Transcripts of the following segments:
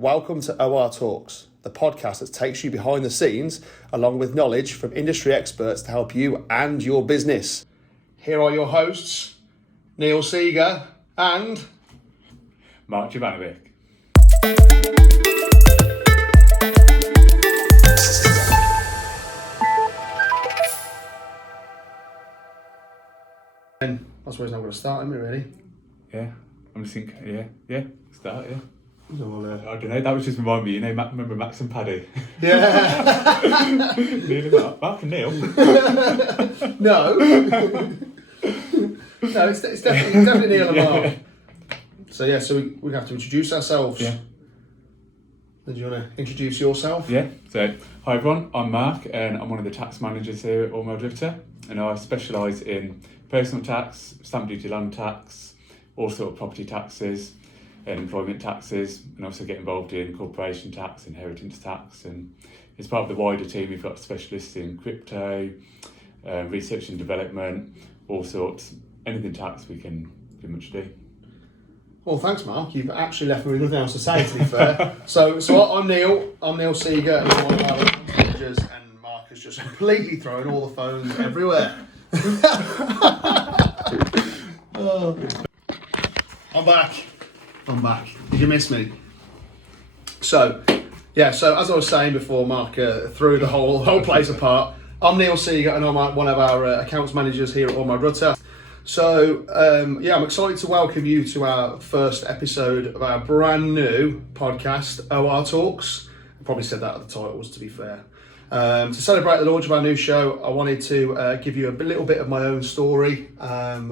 Welcome to OR Talks, the podcast that takes you behind the scenes along with knowledge from industry experts to help you and your business. Here are your hosts, Neil Seeger and Mark Jovanovic. And I suppose I'm going to start, am I really? Yeah, I'm just thinking, start, yeah. So we'll, I don't know, that was just remind me, remember Max and Paddy? Yeah. Neil and Mark and Neil. No. No, it's definitely Neil and Mark. So we have to introduce ourselves. Yeah. Do you want to introduce yourself? Yeah, so hi everyone, I'm Mark and I'm one of the tax managers here at Ormo Drifter, and I specialise in personal tax, stamp duty, land tax, all sort of property taxes and employment taxes, and also get involved in corporation tax, inheritance tax, and as part of the wider team we've got specialists in crypto, research and development, all sorts, anything tax we can pretty much do. Well, thanks, Mark. You've actually left me with nothing else to say, to be fair. So I'm Neil Seeger, and I'm one of our managers, and Mark has just completely thrown all the phones everywhere. Oh. I'm back. Did you miss me? So as I was saying before, Mark threw the whole place apart. I'm Neil Seeger, and I'm one of our accounts managers here at Ormo Drifter. So, I'm excited to welcome you to our first episode of our brand new podcast, OR Talks. I probably said that at the titles, to be fair. To celebrate the launch of our new show, I wanted to give you a little bit of my own story, how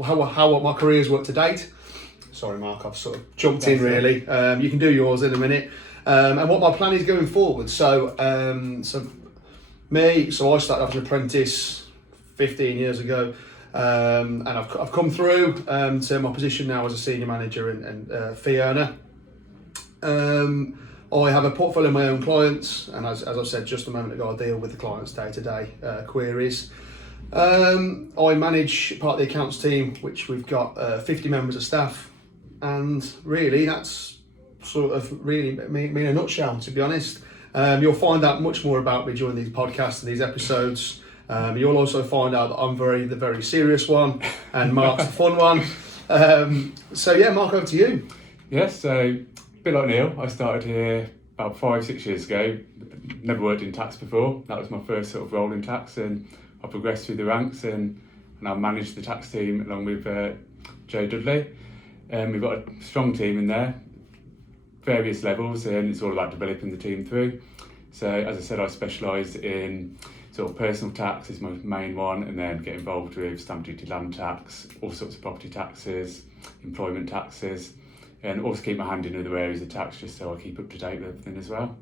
my career's worked to date. Sorry, Mark, I've sort of jumped in really. You can do yours in a minute. And what my plan is going forward. So I started off as an apprentice 15 years ago. And I've come through to my position now as a senior manager and fee earner. I have a portfolio of my own clients, and as I said just a moment ago, I deal with the clients' day-to-day queries. I manage part of the accounts team, which we've got 50 members of staff, and really that's sort of really me in a nutshell, to be honest. You'll find out much more about me during these podcasts and these episodes. You'll also find out that I'm the very serious one, and Mark's the fun one. Mark, over to you. Yes, so a bit like Neil, I started here about 5-6 years ago. Never worked in tax before. That was my first sort of role in tax, and I progressed through the ranks and I managed the tax team along with Joe Dudley. We've got a strong team in there, various levels, and it's all about developing the team through. So as I said, I specialise in sort of personal tax is my main one, and then get involved with stamp duty, land tax, all sorts of property taxes, employment taxes, and also keep my hand in other areas of tax just so I keep up to date with everything as well.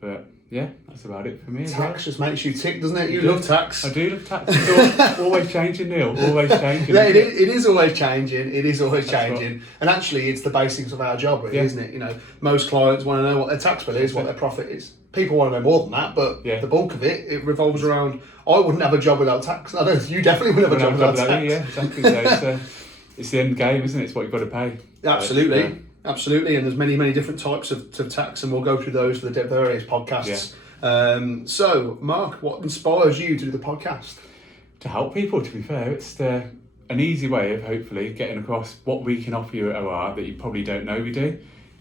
But yeah, that's about it for me. Tax just makes you tick, doesn't it? You love tax. I do love tax. It's always changing, Neil. Always changing. Yeah, it is always changing. It is always changing. And actually, it's the basics of our job, really, isn't it? You know, most clients want to know what their tax bill is, what their profit is. People want to know more than that, but the bulk of it revolves around, I wouldn't have a job without tax. I don't. You definitely wouldn't have a job without tax. Yeah, exactly. So it's the end game, isn't it? It's what you've got to pay. Absolutely. Absolutely, and there's many different types of tax, and we'll go through those for the various podcasts. Yeah. So, Mark, what inspires you to do the podcast? To help people, to be fair. It's an easy way of hopefully getting across what we can offer you at OR that you probably don't know we do,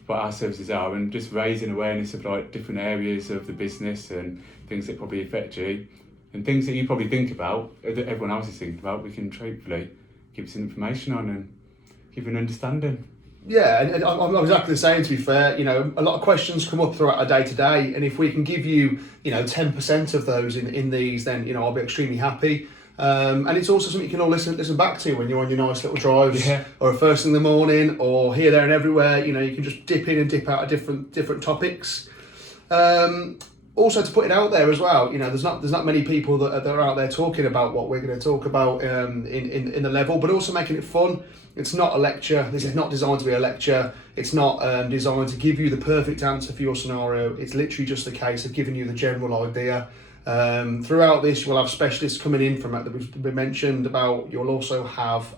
what our services are, and just raising awareness of like different areas of the business and things that probably affect you, and things that you probably think about, that everyone else is thinking about, we can hopefully give you some information on and give you an understanding. Yeah, and I'm exactly the same, to be fair. You know, a lot of questions come up throughout our day-to-day, and if we can give you, 10% of those in these, then, I'll be extremely happy. And it's also something you can all listen back to when you're on your nice little drives, or first thing in the morning, or here, there and everywhere. You can just dip in and dip out of different topics. Also, to put it out there as well, there's not many people that are out there talking about what we're going to talk about in the level, but also making it fun. It's not a lecture. This is not designed to be a lecture. It's not designed to give you the perfect answer for your scenario. It's literally just a case of giving you the general idea. Throughout this, we'll have specialists coming in from that we mentioned about. You'll also have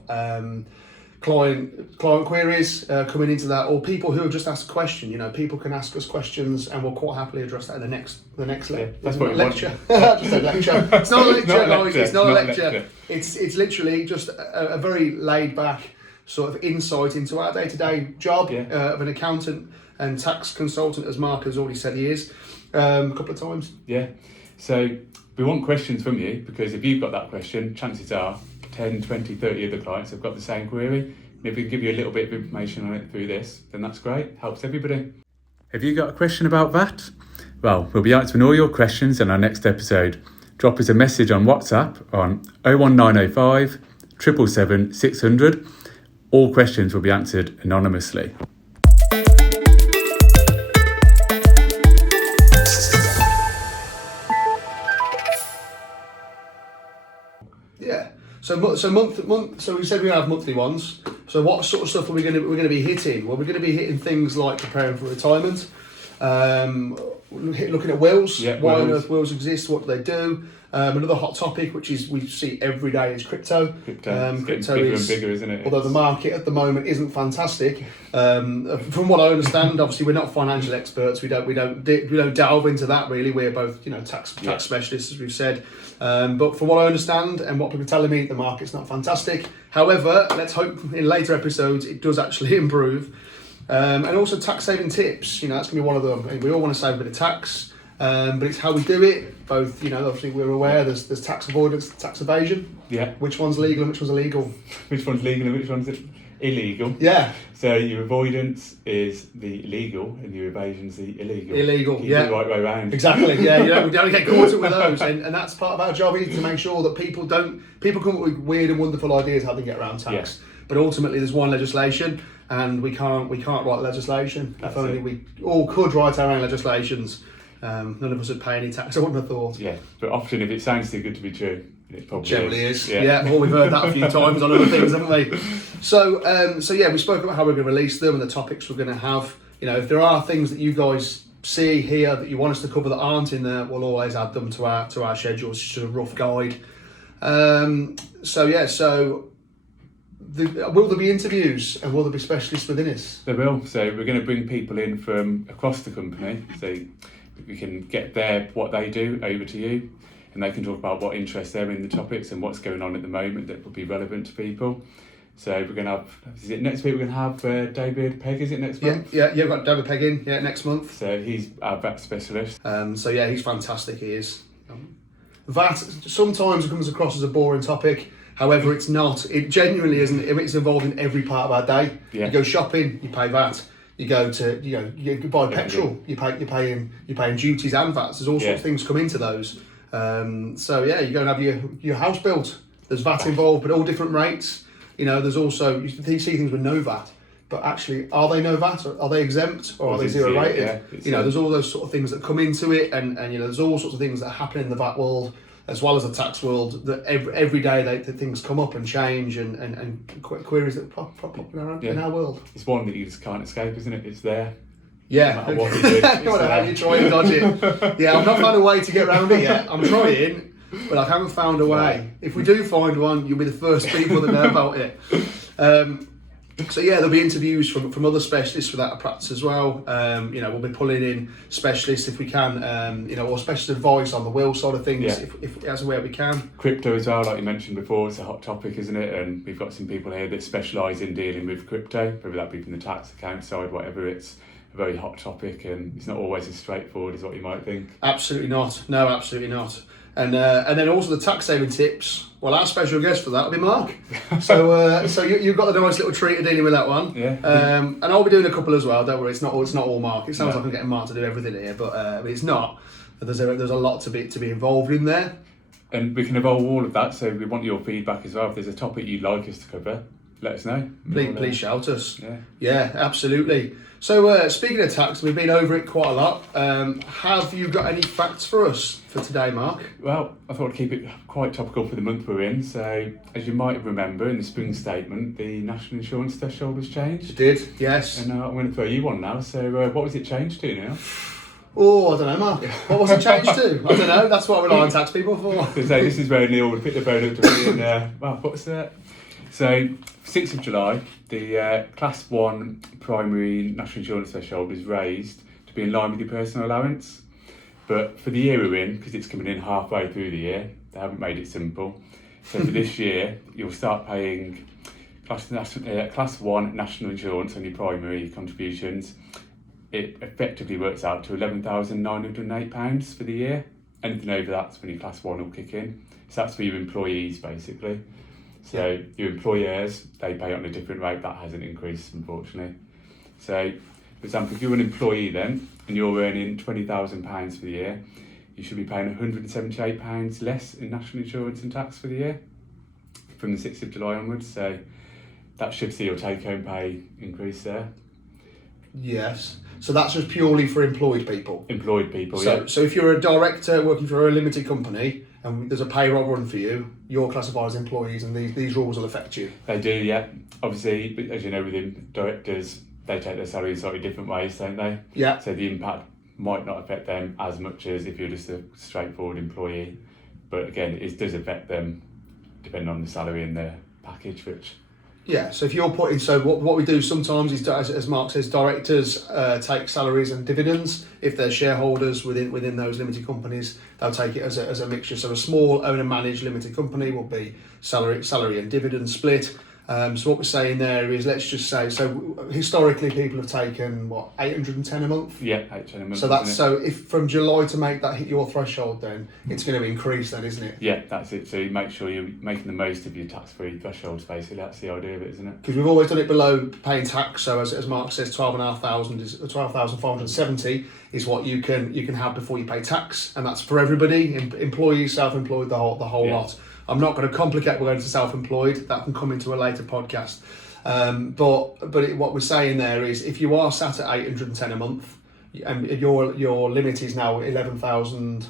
client queries coming into that, or people who have just asked a question. People can ask us questions, and we'll quite happily address that in the next that's what we lecture. Just a lecture. It's not a lecture, guys. It's not a lecture. lecture. It's literally just a very laid back sort of insight into our day-to-day job of an accountant and tax consultant, as Mark has already said he is a couple of times. Yeah. So we want questions from you, because if you've got that question, chances are 10, 20, 30 other clients have got the same query. And if we can give you a little bit of information on it through this, then that's great. Helps everybody. Have you got a question about VAT? Well, we'll be answering all your questions in our next episode. Drop us a message on WhatsApp on 01905 777 600. All questions will be answered anonymously. Yeah. So month. So we said we have monthly ones. So what sort of stuff are we're going to be hitting? Well, we're going to be hitting things like preparing for retirement, looking at wills. Yeah, why on wills. earth wills exist? What do they do? Another hot topic, which is we see every day, is crypto. Crypto Crypto is bigger is, and bigger, isn't it? although the market at the moment isn't fantastic. From what I understand, obviously we're not financial experts. We don't delve into that really. We're both tax specialists, as we've said. But from what I understand and what people are telling me, the market's not fantastic. However, let's hope in later episodes it does actually improve. And also tax saving tips. That's going to be one of them. We all want to save a bit of tax. But it's how we do it. Both, obviously we're aware there's tax avoidance, tax evasion. Yeah. Which one's legal and which one's illegal? Which one's legal and which one's illegal? Yeah. So your avoidance is the legal and your evasion's the illegal. Illegal, Keep yeah. it the right way round. Exactly. Yeah. We don't get caught up with those, and that's part of our job is to make sure that people come up with weird and wonderful ideas how they get around tax. Yeah. But ultimately, there's one legislation, and we can't write legislation. That's if only it. we all could write our own legislations. None of us would pay any tax. I wouldn't have thought. Yeah, but often if it sounds too good to be true, it probably Generally is. Yeah. Well, we've heard that a few times on other things, haven't we? So we spoke about how we're going to release them and the topics we're going to have. If there are things that you guys see here that you want us to cover that aren't in there, we'll always add them to our schedules. It's just a rough guide. Will there be interviews and will there be specialists within us? There will. So we're going to bring people in from across the company, so we can get what they do over to you, and they can talk about what interests them in the topics and what's going on at the moment that would be relevant to people. So we're going to have, is it next week we're going to have David Pegg, is it next month? Yeah, we've got David Pegg in, next month. So he's our VAT specialist. He's fantastic, he is. VAT sometimes comes across as a boring topic, however it's not. It genuinely isn't. It's involved in every part of our day. Yeah. You go shopping, you pay VAT. You go to you buy petrol, you're paying duties and VATs. There's all sorts of things come into those. You go and have your house built. There's VAT involved, but all different rates. There's also you see things with no VAT, but actually are they no VAT or are they exempt or are they zero rated? There's all those sort of things that come into it, and there's all sorts of things that happen in the VAT world as well as the tax world, that every day things come up and change and queries that pop up in our world. It's one that you just can't escape, isn't it? It's there. Yeah. No matter what you do, No matter how you try and dodge it. Yeah, I've not found a way to get around it yet. I'm trying, but I haven't found a way. If we do find one, you'll be the first people that know about it. There'll be interviews from other specialists without a practice as well. We'll be pulling in specialists if we can, or specialist advice on the will side of things, if as where we can. Crypto as well, like you mentioned before, it's a hot topic, isn't it? And we've got some people here that specialise in dealing with crypto, whether that be from the tax account side, whatever. It's a very hot topic, and it's not always as straightforward as what you might think. Absolutely not. No, absolutely not. And then also the tax saving tips. Well, our special guest for that will be Mark. So you've got the nice little treat of dealing with that one. Yeah. And I'll be doing a couple as well. Don't worry, it's not all Mark. It sounds like I'm getting Mark to do everything here, but it's not. There's a lot to be involved in there. And we can evolve all of that. So we want your feedback as well. If there's a topic you'd like us to cover, let us know. Please shout us. Yeah, absolutely. So speaking of tax, we've been over it quite a lot. Have you got any facts for us for today, Mark? Well, I thought I'd keep it quite topical for the month we're in. So, as you might remember, in the spring statement, the national insurance threshold was changed. It did, yes. And I'm going to throw you one now. So, what was it changed to now? Oh, I don't know, Mark. What was it changed to? I don't know. That's what I rely on tax people for. So this is where Neil would pick the phone up to me and, what's that? So, 6th of July, the Class 1 primary national insurance threshold is raised to be in line with your personal allowance. But for the year we're in, because it's coming in halfway through the year, they haven't made it simple. So for this year, you'll start paying Class 1 national insurance on your primary contributions. It effectively works out to £11,908 for the year. Anything over that's when your Class 1 will kick in. So that's for your employees, basically. So your employers, they pay on a different rate. That hasn't increased, unfortunately. So, for example, if you're an employee then, and you're earning £20,000 for the year, you should be paying £178 less in national insurance and tax for the year from the 6th of July onwards. So that should see your take-home pay increase there. Yes. So that's just purely for employed people. Employed people, So, yeah. so if you're a director working for a limited company and there's a payroll run for you, you're classified as employees, and these rules will affect you. They do, yeah. Obviously, as you know, within directors, they take their salary in slightly different ways, don't they? Yeah. So the impact might not affect them as much as if you're just a straightforward employee. But again, it does affect them depending on the salary and the package, which... Yeah, so if you're putting, so what we do sometimes is, as Mark says, directors take salaries and dividends. If they're shareholders within those limited companies, they'll take it as a mixture. So a small owner-managed limited company will be salary and dividend split. So what we're saying there is, let's just say, so historically people have taken, what, 810 a month? Yeah, 810 a month. So that's, so if from July to make that hit your threshold, then it's going to increase then, isn't it? Yeah, that's it. So you make sure you're making the most of your tax-free thresholds, basically. That's the idea of it, isn't it? Because we've always done it below paying tax. So as Mark says, 12,500 is 12,570 is what you can have before you pay tax, and that's for everybody, employees, self-employed, the whole lot. I'm not going to complicate. We're going to self-employed. That can come into a later podcast. But what we're saying there is, if you are sat at 810 a month, and your limit is now 11,000.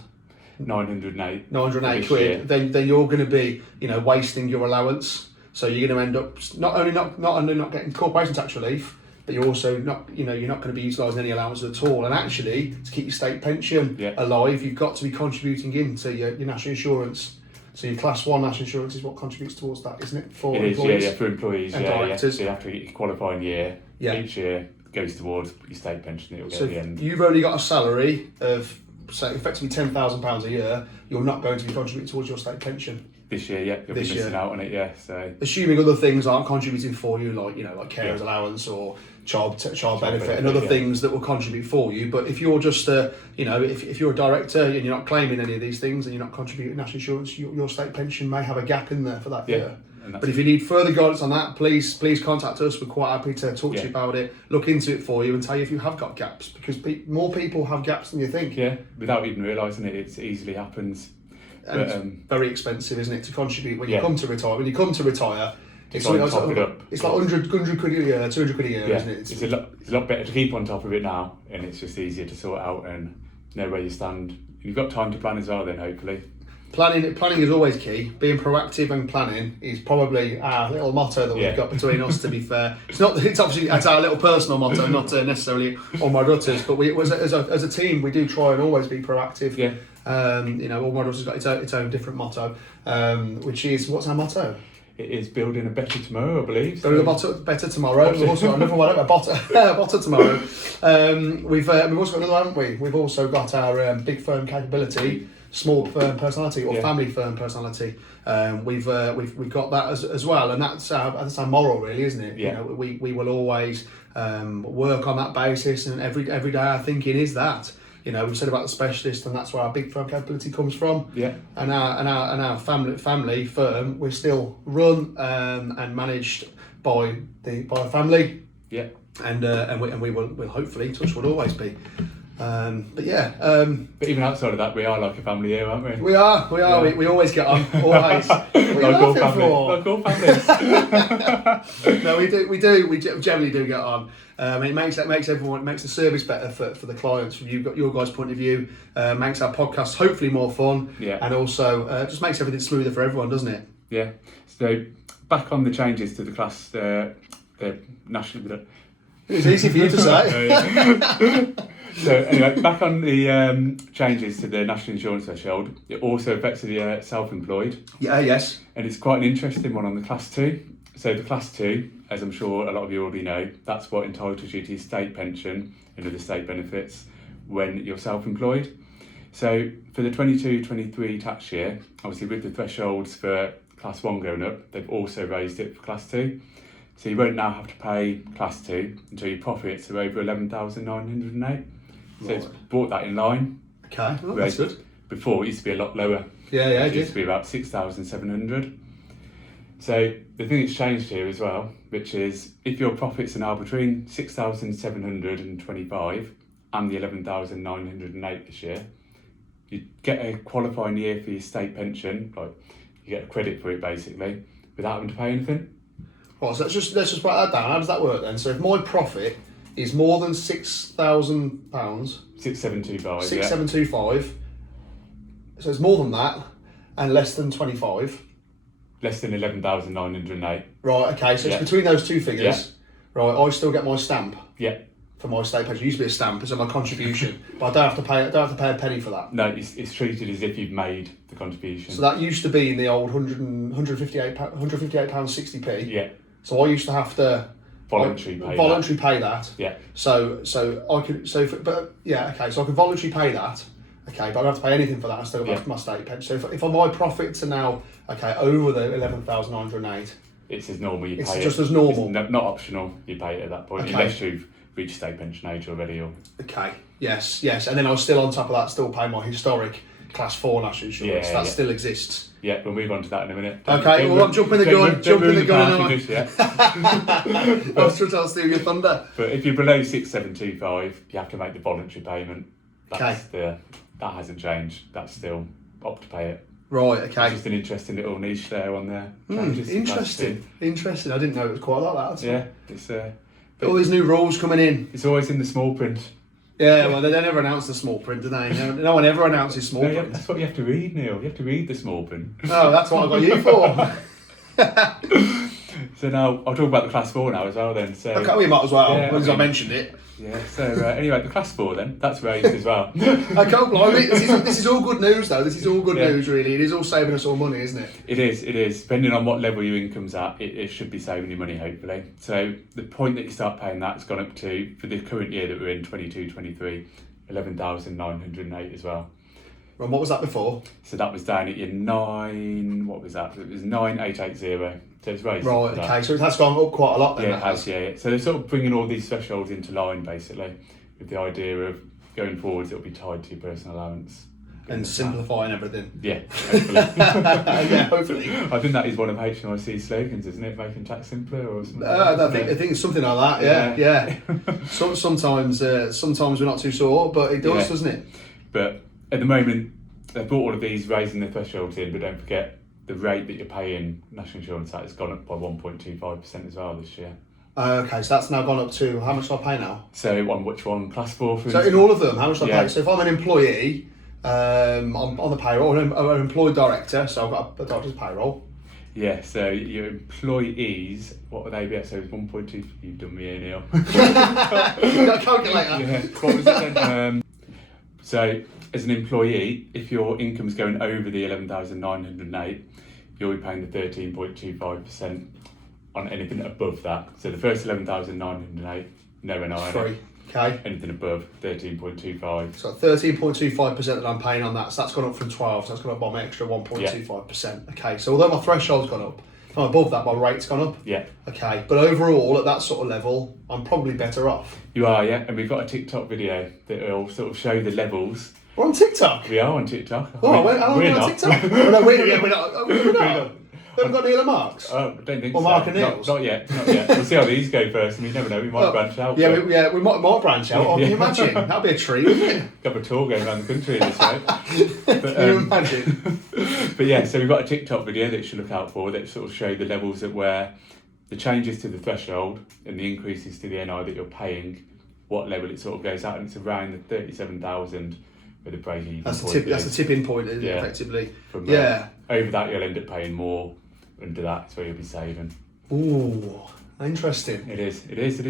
908 quid, then you're going to be, wasting your allowance. So you're going to end up not only not getting corporation tax relief, but you're also not, you're not going to be utilising any allowance at all. And actually, to keep your state pension alive, you've got to be contributing into your national insurance. So your Class 1 national insurance is what contributes towards that, isn't it? For employees? Yeah, for employees, and directors. So you have to get your qualifying year. Yeah. Each year goes towards your state pension. It'll get So at the end. you've only got a salary of, say, effectively £10,000 a year, you're not going to be contributing towards your state pension. This year, yeah, you'll be missing out on it, yeah. So assuming other things aren't contributing for you, like carers allowance or child benefit and other things that will contribute for you. But if you're just if you're a director and you're not claiming any of these things and you're not contributing national insurance, your state pension may have a gap in there for that year. But if you need further guidance on that, please contact us. We're quite happy to talk to you about it, look into it for you, and tell you if you have got gaps, because more people have gaps than you think. Yeah, without even realising it, it easily happens. And it's very expensive, isn't it, to contribute when you come to retire? When you come to retire, it's like 100 quid a year, 200 quid a year, isn't it? It's a lot better to keep on top of it now, and it's just easier to sort out and know where you stand. You've got time to plan as well then, hopefully. Planning is always key. Being proactive and planning is probably our little motto that we've got between us, to be fair. It's obviously that's our little personal motto, not necessarily on my daughter's, but we as a team we do try and always be proactive. Yeah. All my daughter's got its own different motto, which is, what's our motto? It is building a better tomorrow, I believe. Building a better tomorrow. We've also got another one, a better tomorrow. We've also got another one, haven't we? We've also got our big firm capability, small firm personality, or family firm personality. We've got that as well, and that's our moral, really, isn't it? Yeah. We will always work on that basis, and every day our thinking is that. We've said about the specialist, and that's where our big firm capability comes from. Yeah. And our family firm, we're still run and managed by a family. Yeah. And we will hopefully, touch wood, always be. But even outside of that, we are like a family here, aren't we? We are. Yeah. We always get on. Always. Like all families. No, we do. We generally do get on. It makes the service better for the clients from your guys' point of view. Makes our podcast hopefully more fun. Yeah. And also just makes everything smoother for everyone, doesn't it? Yeah. So back on the changes to the class, the national. It's easy for you to say. So anyway, back on the changes to the national insurance threshold, it also affects the self-employed. Yeah, yes. And it's quite an interesting one on the Class 2. So the class 2, as I'm sure a lot of you already know, that's what entitles you to your state pension and other state benefits when you're self-employed. So for the 22-23 tax year, obviously with the thresholds for class 1 going up, they've also raised it for class 2. So you won't now have to pay class 2 until your profits are over 11,908. So it's brought that in line. Okay, well, that's good. Before it used to be a lot lower. Yeah, It used to be about 6,700. So the thing that's changed here as well, which is if your profits are now between 6,725 and the 11,908 this year, you get a qualifying year for your state pension, like you get a credit for it basically, without having to pay anything. Right, so let's just write that down. How does that work then? So if my profit is more than £6,000, 6,725. 6,725, so it's more than that and less than 25. Less than 11,908. Right, okay, so it's between those two figures. Right, I still get my stamp. Yeah. For my state pension. It used to be a stamp, so my contribution. But I don't have to pay a penny for that. No, it's treated as if you've made the contribution. So that used to be in the old £158.60p. Yeah. So I used to have to Voluntary pay that. Yeah. So I could so I could voluntarily pay that. Okay, but I don't have to pay anything for that. I still got my state pension. So if my profits are now over the 11,908, it's as normal. It's just as normal. It's not optional. You pay it at that point unless you've reached state pension age already. Or okay, yes, and then I was still on top of that, still paying my historic class 4 national insurance. That still exists. Yeah, we'll move on to that in a minute. I'm jumping the gun. I was trying to steal your thunder. But if you're below 6,725, you have to make the voluntary payment. That hasn't changed. That's still up to pay it. Right, okay. It's just an interesting little niche there on there. Interesting. I didn't know it was quite like that. Yeah, it's all these new rules coming in. It's always in the small print. Yeah, well, they never announce the small print, do they? No one ever announces small print. That's what you have to read, Neil. You have to read the small print. Oh, that's what I got you for. So now I'll talk about the class 4 now as well. Then, so okay, we might as well, as I mentioned it. Yeah. So anyway, the class 4 then that's raised as well. I can't blimey. This is all good news, though. This is all good news, really. It is all saving us all money, isn't it? It is. Depending on what level your income's at, it should be saving you money, hopefully. So the point that you start paying that's gone up to, for the current year that we're in, 22-23, 11,908 as well. And what was that before? So that was down at your 9. What was that? It was 9,880. So it's raised. Right. Okay. So it has gone up quite a lot then. Yeah, it has. Yeah. So they're sort of bringing all these thresholds into line, basically, with the idea of going forwards it'll be tied to your personal allowance. And simplifying everything. Yeah, hopefully. Yeah, hopefully. I think that is one of HMRC's slogans, isn't it? Making tax simpler or something. I think it's something like that. Yeah. Sometimes we're not too sure, but it does, doesn't it? But at the moment, they've brought all of these raising the thresholds in, but don't forget the rate that you're paying national insurance at has gone up by 1.25% as well this year. Okay, so that's now gone up to how much do I pay now? So on which one? Class 4 for instance? So in all of them, how much do I pay? So if I'm an employee, I'm on the payroll, I'm an employed director, so I've got a director's payroll. Yeah, so your employees, what would they be at? So it's 1.2, you've done me here, Neil. Got a calculator. Yeah, what was it then? So as an employee, if your income's going over the 11,908, you'll be paying the 13.25% on anything above that. So the first 11,908, no NI. Free. Okay. Anything above 13.25. So 13.25% that I'm paying on that. So that's gone up from 12. So that's gone up by an extra 1.25%. Okay. So although my threshold's gone up, if I'm above that, my rate's gone up. Yeah. Okay. But overall, at that sort of level, I'm probably better off. You are, yeah. And we've got a TikTok video that will sort of show the levels. We're on TikTok. We are on TikTok. Oh, we're on TikTok. No, we're not. We're not. They haven't got Neil and Mark's? Oh, I don't think or so. Mark and Neil's? Not yet. We'll see how these go first. I mean, you never know, we might branch out. Yeah, we might branch out. Can you imagine? That'd be a treat, wouldn't it? Have a tour going around the country in this way. Can you imagine? But yeah, so we've got a TikTok video that you should look out for that sort of show the levels at where the changes to the threshold and the increases to the NI that you're paying, what level it sort of goes out, and it's around the 37,000 with the break-even. That's the tipping point, isn't it, effectively. From over that, you'll end up paying more. Under that's where you'll be saving. Ooh, interesting. It is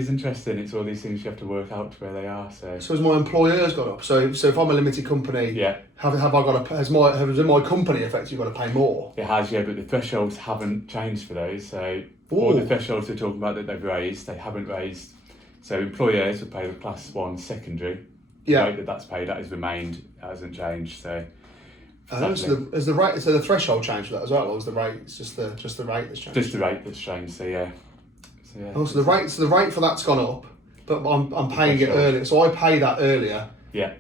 interesting. It's all these things you have to work out to where they are. So has my employer's gone up? So if I'm a limited company, have I got to? Has my company effectively got to pay more? It has, yeah, but the thresholds haven't changed for those. So All the Ooh. thresholds they're talking about that they've raised, they haven't raised. So employers would pay the class 1 secondary. Yeah. The rate that's paid, that has remained, it hasn't changed. So So the threshold changed for that as well, or was the rate? It's just the rate that's changed. just the rate that's changed. So yeah. Oh, so the rate for that's gone up, but I'm paying it threshold. earlier. So I pay that earlier. Yeah.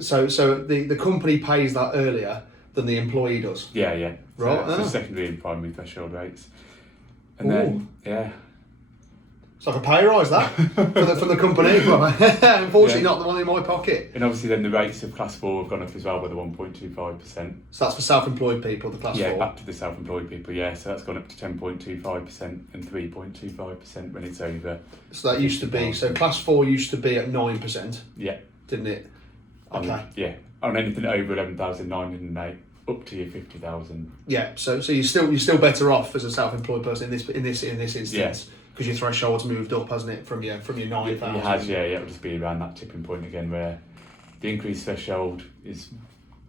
So the company pays that earlier than the employee does. Yeah. So Right, it's the ah. secondary and primary threshold rates. And Ooh. then yeah. It's like a pay rise that from the company. Unfortunately, Yeah. not the one in my pocket. And obviously then the rates of class 4 have gone up as well by the 1.25%. So that's for self-employed people, the class Yeah, 4. back to the self-employed people, yeah. So that's gone up to 10.25% and 3.25% when it's over. So that used to be, so class 4 used to be at 9%, Yeah. didn't it? On, Okay. Yeah. On anything over 11,908 up to your 50,000. Yeah. So you're still better off as a self-employed person in this instance. Yeah. Because your threshold's moved up, hasn't it, from your 9,000? It has, yeah. It'll just be around that tipping point again where the increased threshold is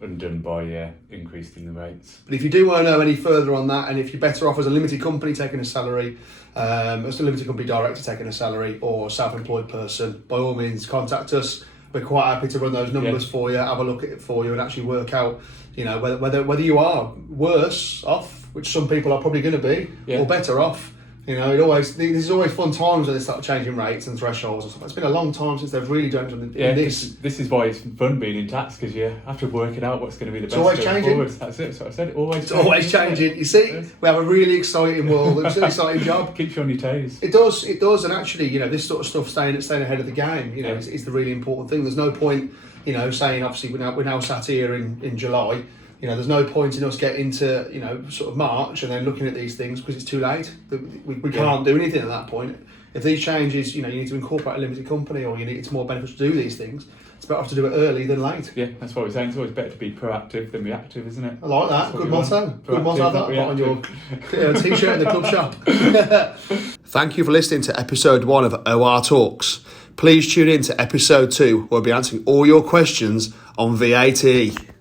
undone by increasing the rates. But if you do want to know any further on that, and if you're better off as a limited company taking a salary, as a limited company director taking a salary, or a self-employed person, by all means contact us. We're quite happy to run those numbers for you, have a look at it for you, and actually work out, whether you are worse off, which some people are probably going to be, or better off. This is always fun times when they start changing rates and thresholds and stuff. It's been a long time since they've really done something in this. This is why it's fun being in tax, because you have to work it out what's going to be the best always going changing. forward. That's it. So I said It's always changing. You see, we have a really exciting world. It's an exciting job. Keeps you on your toes. It does, and actually, this sort of stuff staying ahead of the game, is the really important thing. There's no point, saying obviously we're now sat here in July. There's no point in us getting to sort of March and then looking at these things because it's too late. We can't do anything at that point. If these changes, you need to incorporate a limited company, or it's more beneficial to do these things. It's better off to do it early than late. Yeah, that's what we're saying. It's always better to be proactive than reactive, isn't it? I like that. Good motto. Good motto. That on your t-shirt in the club shop. Thank you for listening to episode 1 of OR Talks. Please tune in to episode 2, where we'll be answering all your questions on VAT.